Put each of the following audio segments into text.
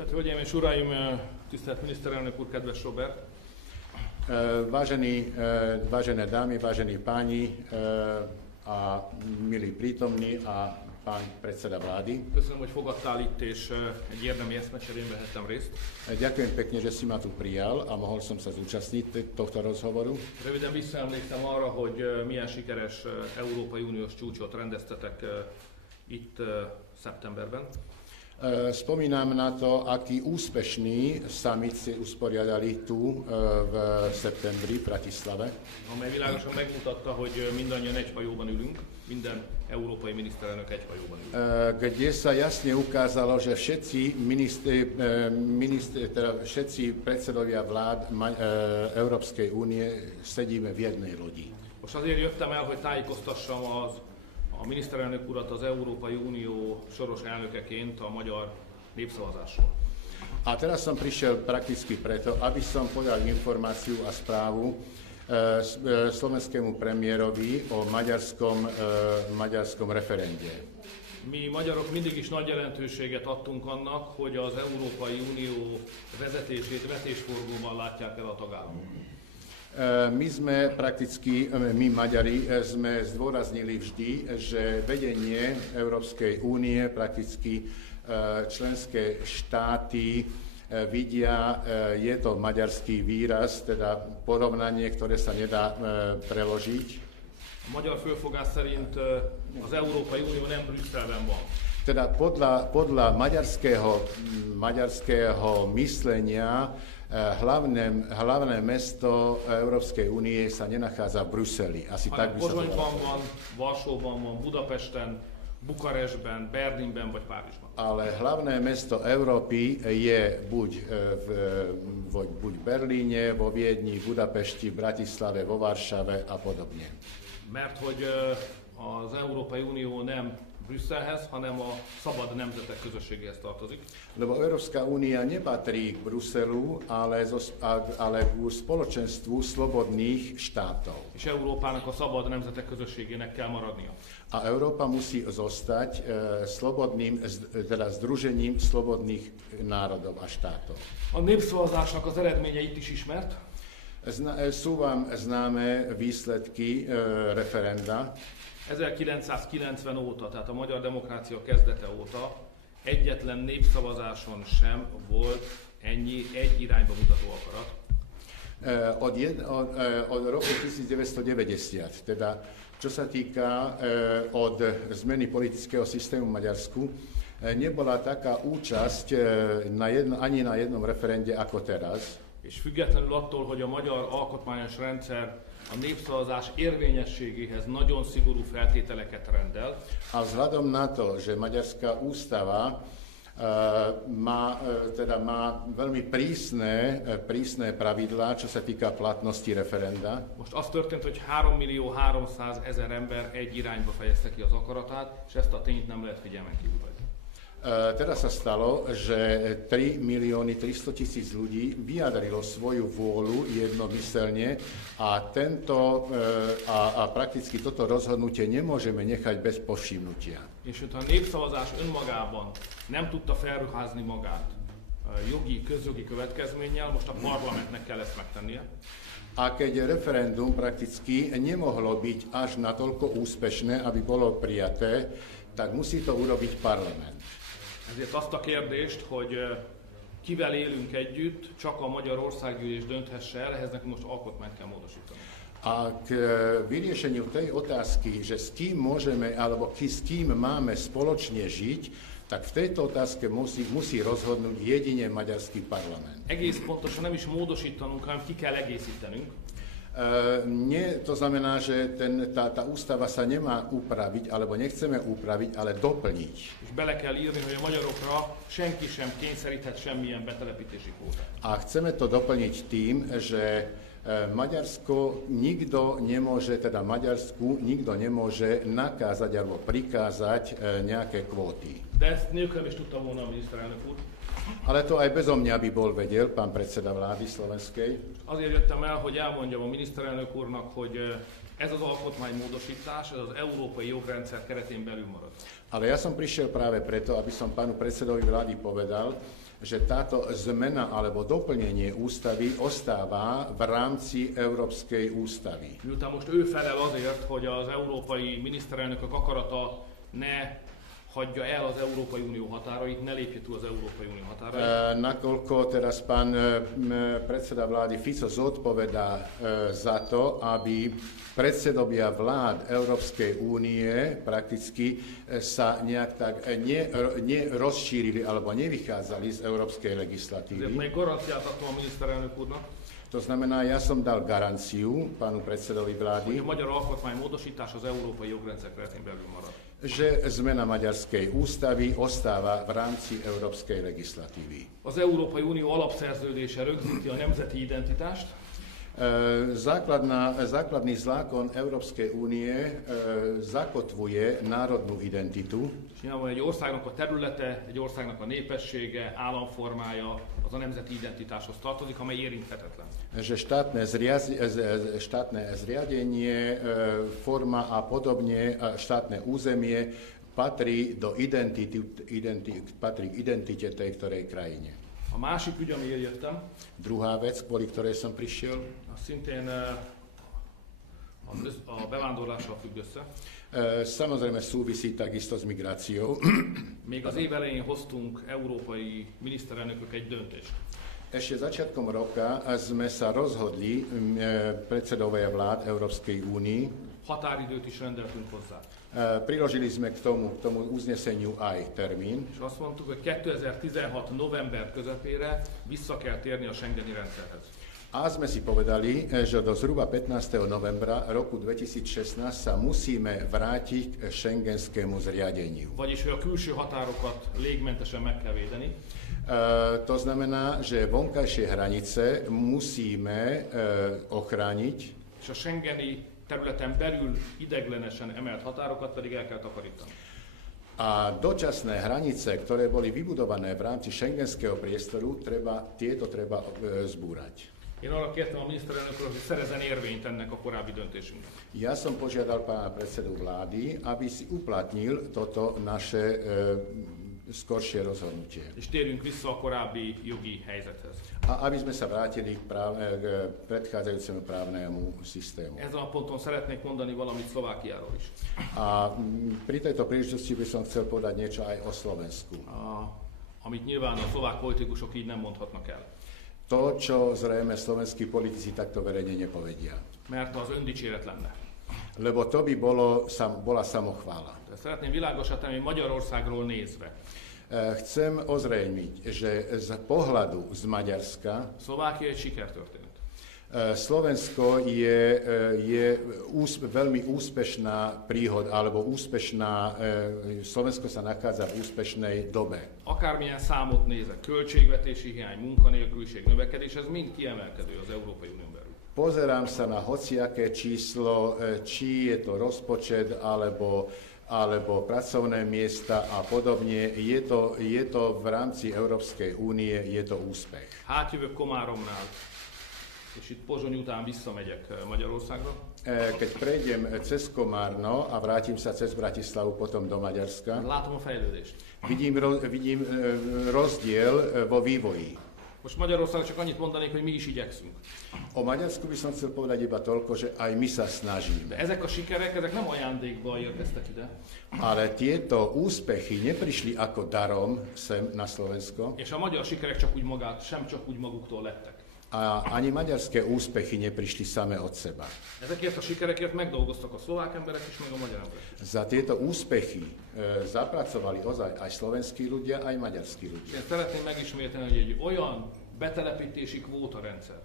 Tisztelt Hölgyeim és Uraim, tisztelt miniszterelnök úr, kedves Robert! Vážené dámy, vážení páni a milí prítomní a pán predseda vlády. Köszönöm, hogy fogadtál itt, és egy érdemi eszmecserén vehettem részt. Ďakujem pekne, že si ma tu prijal a mohol som sa zúčastniť tohto rozhovoru. Röviden visszaemlékszem arra, hogy milyen sikeres Európai Uniós csúcsot rendeztetek itt szeptemberben. Spomínam na to, aký úspešný summit si usporiadali tu v septembri v Bratislave. Amely világosan megmutatta, hogy mindannyian egy hajóban ülünk, minden európai miniszterelnök egy hajóban ül. Kde sa jasne ukázalo, že všetci predsedovia vlád Európskej únie sedíme v jednej lodi. Most azért jöttem el, hogy tájékoztassam a miniszterelnök urat az Európai Unió soros elnökeként a magyar népszavazásról. A teraz som prišiel prakticky preto, aby som podal informáciu a správu slovenskému premiérovi o maďarskom referende. Mi magyarok mindig is nagy jelentőséget adtunk annak, hogy az Európai Unió vezetését vetésforgóban látják el a tagállamok. My Maďari sme zdôraznili vždy, že vedenie Európskej únie, prakticky členské štáty vidia, je to maďarský výraz, teda porovnanie, ktoré sa nedá preložiť. A magyar fölfogás szerint az Európai Unió nem Brüsszelben van. Teda podľa maďarského myslenia hlavné mesto Európskej únie sa nenachádza v Bruseli. Asi tak by sa to Pozsonyban van, Varsóban van, Budapesten, Bukarestben, Berlinben vagy Párizsban. Ale hlavné mesto Európy je buď v Berlíne, vo Viedni, v Budapešti, v Bratislave, vo Varšave a podobne. Mert hogy az Európai Unió nem Brüsszelhez, hanem a szabad nemzetek közösségéhez tartozik. Lebo Európska únia nepatrí k Bruselu, ale k spoločenstvu slobodných štátov. És Európának a szabad nemzetek közösségének kell maradnia. A Európa musí zostať združením slobodných národov a štátov. A népszavazásnak az eredménye itt is ismert. Sú vám známe výsledky referenda. 1990 óta, tehát a magyar demokrácia kezdete óta egyetlen népszavazáson sem volt ennyi egy irányba mutató akarat. Od roku 1990, teda čo sa týka od zmeny politického systému v Maďarsku, nebola taká účasť ani na jednom referende ako teraz. És függetlenül attól, hogy a magyar alkotmányos rendszer a népszavazás érvényességéhez nagyon szigorú feltételeket rendel. A vzhľadom na to, že maďarská ústava má veľmi prísne pravidlá, čo sa týka platnosti referenda. Most az történt, hogy 3.300.000 ember egy irányba fejezte ki az akaratát, és ezt a tényt nem lehet figyelmen kívül hagyni. Teraz sa stalo, že 3.300.000 ľudí vyjadrilo svoju vôľu jednomyselne a prakticky toto rozhodnutie nemôžeme nechať bez povšimnutia. És a népszavazás önmagában nem tudta felruházni magát közjogi következménnyel, most a parlamentnek kell ezt megtennie. A keď referendum prakticky nemohlo byť až natoľko úspešné, aby bolo prijaté, tak musí to urobiť parlament. Ezért azt a kérdést, hogy kivel élünk együtt, csak a Magyar Országgyűlés dönthesse el, ehhez nekünk most alkotmányt kell módosítani. A k vyriešeniu tej otázky, že s kým môžeme, alebo s kým máme spoločne žiť, tak v tejto otázke musí rozhodnúť jedine maďarský parlament. Egész pontosan nem is módosítanunk, hanem ki kell egészítenünk. To znamená, že tá ústava sa nemá upraviť, alebo nechceme upraviť, ale doplniť. És bele kell írni, hogy a magyarokra senki sem kényszeríthet semmilyen betelepítési kvótát. A chceme to doplniť tým, že Maďarsku nikto nemôže nakázať alebo prikázať nejaké kvóty. De ezt nélkül is tudta volna a miniszterelnök úr. Ale to aj bezo mňa by bol vedel pán predseda vlády slovenskej. Azért jöttem el, hogy elmondjam a miniszterelnök úrnak, hogy ez az alkotmánymódosítás, ez az európai jogrendszer keretén belül marad. Ale ja som prišiel práve preto, aby som pánu predsedovi vlády povedal, že táto zmena alebo doplnenie ústavy ostáva v rámci Európskej ústavy. Miután most ő felel azért, hogy az európai miniszterelnökök akarata ne hagyja el az Európai Unió határait, ne lépje túl az Európai Unió határait. Nakoľko teraz pán predseda vlády Fico zodpovedá za to, aby predsedovia vlád Európskej únie prakticky sa nejak tak nerozšírili alebo nevychádzali z európskej legislatívy. Ezért még garanciát adtam a miniszterelnök úrnak, To znamená, ja som dal garanciu pánu predsedovi vlády, hogy a magyar alkotmány módosítás az európai jogrendszer keretén belül marad. že zmena maďarskej ústavy ostáva v rámci európskej legislatívy. Az Európai Unió alapszerződése rögzíti a nemzeti identitást, Základný zákon Európskej únie zakotvuje národnú identitu. és nyilvánvalóan egy országnak a területe, egy országnak a népessége, államformája az a nemzeti identitáshoz tartozik, amely érinthetetlen. Že štátne zriadenie, forma a podobne, štátne územie patrí k identite tej ktorej krajine. A másik ügy, amiért jöttem, Druhá vec, kvôli ktorej som prišiel, az szintén a bevándorlással függ össze. Samozrejme súvisí takisto s migráciou. Még az év elején hoztunk európai miniszterelnökök egy döntést. Ešte začiatkom roka sme sa rozhodli, predsedovia vlád Európskej únii, Határidőt is rendeltünk hozzá. priložili sme k tomu uzneseniu aj termín. És azt mondtuk, hogy 2016. november közepére vissza kell térni a Schengeni rendszerhez. A sme si povedali, že do zhruba 15. novembra roku 2016 sa musíme vrátiť k schengenskému zriadeniu. Vagyis, hogy a külső határokat légmentesen meg kell védeni, To znamená, že vonkajšie hranice musíme ochrániť és a Schengeni területen belül ideglenesen emelt határokat pedig el kell takarítani. a dočasné hranice, ktoré boli vybudované v rámci schengenského priestoru, tieto treba zbúrať. Én arra kértem a miniszterelnökről, hogy szerezzen érvényt ennek a korábbi döntésünknek. Ja som požiadal pána predsedu vlády, aby si uplatnil toto naše skoršie rozhodnutie. És térjünk vissza a korábbi jogi helyzethez. A aby sme sa vrátili k predchádzajúcemu právnemu systému. Ezen a ponton szeretnék mondani valamit Szlovákiáról is. A pri tejto príležitosti by som chcel povedať niečo aj o Slovensku. Amit nyilván a szlovák politikusok így nem mondhatnak el. To, čo zrejme slovenskí politici takto verejne nepovedia. Mert az öndicséret lenne. Lebo to by bola samochvála. De szeretném világosá tenni Magyarországról nézve. Chcem ozrejmiť, že z pohľadu z Maďarska Szlovákia egy sikertörténet. Slovensko je veľmi úspešná príhoda, alebo Slovensko sa nachádza v úspešnej dobe. Akármilyen számot nézek, költségvetési hiány, munkanélküliség, növekedés, ez mind kiemelkedő az Európai Unión belül. Pozerám sa na hociaké číslo, či je to rozpočet, alebo pracovné miesta a podobne. Je to v rámci Európskej únie, je to úspech. Hátjövök Komáromnál, és itt Pozsony után visszamegyek Magyarországra. Keď prejdem cez Komárno a vrátim sa cez Bratislavu potom do Maďarska, Látom a fejlődést. vidím rozdiel vo vývoji. Most Magyarországon csak annyit mondanék, hogy mi is igyekszünk. O Maďarsku by som chcel povedať iba toľko, že aj my sa snažíme. De ezek a sikerek, ezek nem ajándékba érkeztek ide. Ale tieto úspechy neprišli ako darom sem na Slovensko. És a magyar sikerek csak úgy maguktól lettek. A ani maďarské úspechy neprišli same od seba. Ezekért a sikerekért megdolgoztak a szlovák emberek is, meg a magyar emberek. Za tieto úspechy zapracovali ozaj aj slovenskí ľudia, aj maďarskí ľudia. Én szeretném megismételni, hogy egy olyan betelepítési kvótarendszer,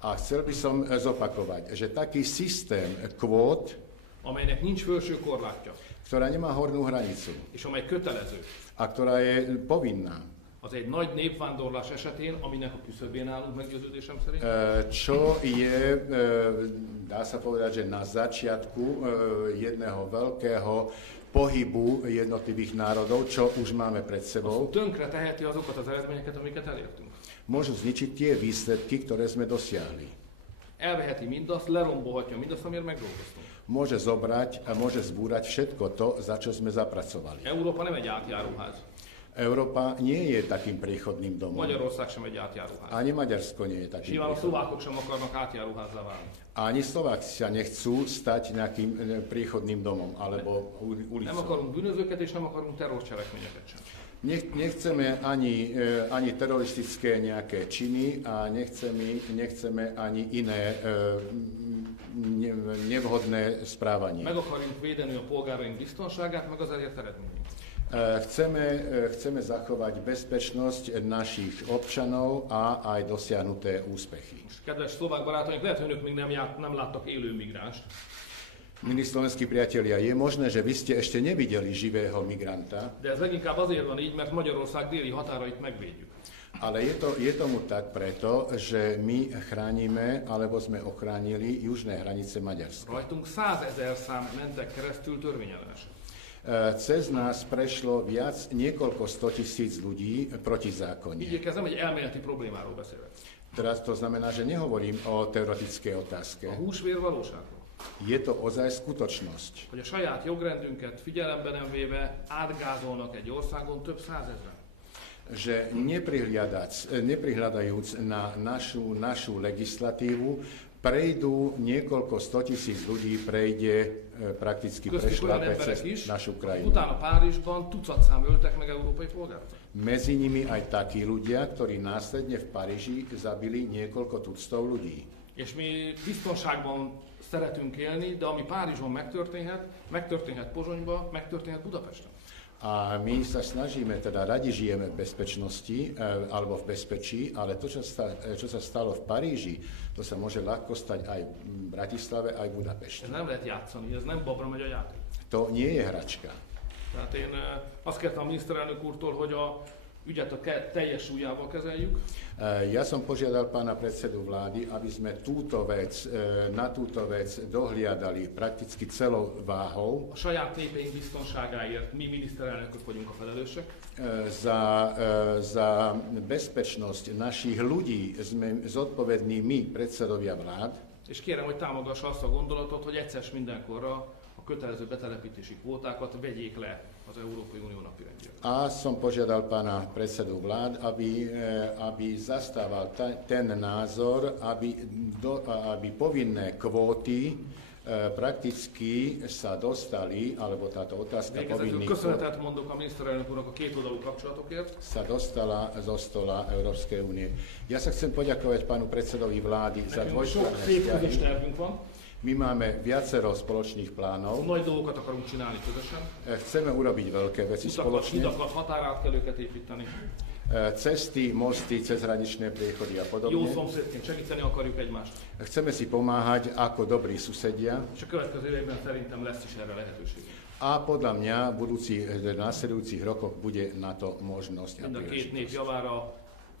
A chcel by som zopakovať, že taký systém kvót, amelynek nincs felső korlátja, ktorá nemá hornú hranicu és amely kötelező, a ktorá je povinná, az egy nagy népvándorlás esetén, aminek a küszöbén állunk meggyőződésem szerint, čo je, dá sa povedať, že na začiatku jedného veľkého pohybu jednotlivých národov, čo už máme pred sebou, tönkre teheti azokat az eredményeket, amiket elértünk. môžu zničiť tie výsledky, ktoré sme dosiahli. Elveheti mindazt, lerombolhatja mindazt, amiért megdolgoztunk. Môže zobrať a môže zbúrať všetko to, za čo sme zapracovali. Európa nem egy átjáróház. Európa nie je takým priechodným domom. Magyarország sem egy átjáróház. Ani Maďarsko nie je takým Nyilván a priechodným. szlovákok sem akarnak átjáróházzá válni. Ani Slováci sa nechcú stať nejakým priechodným domom alebo Nem ulicou. akarunk bűnözőket és nem akarunk terrorcselekményeket sem. Nechceme ani teroristické nejaké činy a nechceme ani iné nevhodné správanie. Meg akarjuk védeni a polgáraink biztonságát, meg az elért eredményét. Chceme zachovať bezpečnosť našich občanov a aj dosiahnuté úspechy. Most, kedves szlovák barátaink, lehet, hogy önök még nem láttak élő migránst, Milí slovenskí priatelia, je možné, že vy ste ešte nevideli živého migranta, de ez leginkább azért van így, mert Magyarország déli határait megvédjük. ale je tomu tak preto, že my chránime, alebo sme ochránili južné hranice Maďarska. Rajtunk 100 000 szám mentek keresztül törvényellenesen. Cez nás prešlo niekoľko 100 000 ľudí protizákonne. Így ez nem egy elméleti problémáról beszélek. Teraz to znamená, že nehovorím o teoretickej otázke. A húsvér valóságról. Je to ozaj skutočnosť. Hogy a saját jogrendünket figyelembe nem véve átgázolnak egy országon több százezren. Že neprihľadajúc na našu legislatívu, prejdú niekoľko 100 000 ľudí, prejde prakticky Köztük olyan prešlape emberek cez is, našu akik krajinu. utána Párizsban tucatszám öltek meg európai polgárokat. Medzi nimi aj takí ľudia, ktorí následne v Paríži zabili niekoľko tuctov ľudí. És mi biztonságban szeretünk élni, de ami Párizson megtörténhet Pozsonyban, megtörténhet Budapesten. A my sa snažíme, teda radi žijeme v bezpečnosti, alebo v bezpečí, ale to, čo sa stalo v Paríži, to sa môže ľahko stať aj v Bratislave, aj v Budapešti. Ez nem lehet játszani, ez nem babra megy a játék. To nie je hračka. Tehát én azt kértem a miniszterelnök úrtól, hogy a ügyet a teljes súlyával kezeljük. Ja som požiadal pána predsedu vlády, aby sme na túto vec dohliadali prakticky celou váhou. A saját népeink biztonságáért mi miniszterelnökök vagyunk a felelősek. Za bezpečnosť našich ľudí sme zodpovední my, predsedovia vlád. És kérem, hogy támogassa azt a gondolatot, hogy egyszer mindenkorra a kötelező betelepítési kvótákat vegyék le az Európai Unió napirendjére. A som požiadal pána predsedu vlád, aby zastával ten názor, aby povinné kvóty prakticky sa dostali, alebo táto otázka Végezetül povinných kvót köszönetet mondok a miniszterelnök úrnak a kétoldalú kapcsolatokért. sa dostala zo stola Európskej únie. Ja sa chcem poďakovať pánu predsedovi vlády za Nekünk sok dvojstranné szép vzťahy. közös tervünk van. My máme viacero spoločných plánov. Nagy dolgokat akarunk csinálni közösen. Chceme urobiť veľké veci Utakat, spoločne. hidakat, határátkelőket építeni. Cesty, mosty, cezhraničné priechody a Jó podobne. szomszédként segíteni akarjuk egymást. Chceme si pomáhať ako dobrí susedia És a következő években szerintem lesz is erre lehetőség. a podľa mňa v následujúcich rokoch bude na to možnosť a Mind a két nép príležitosť. javára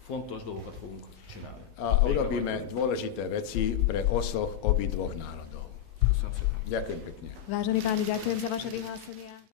fontos dolgokat fogunk csinálni. A urobíme dôležité veci pre osoch obidvoch národov. Köszönöm szépen. Ďakujem pekne. Vážení páni, ďakujem za vaše vyhlásenia.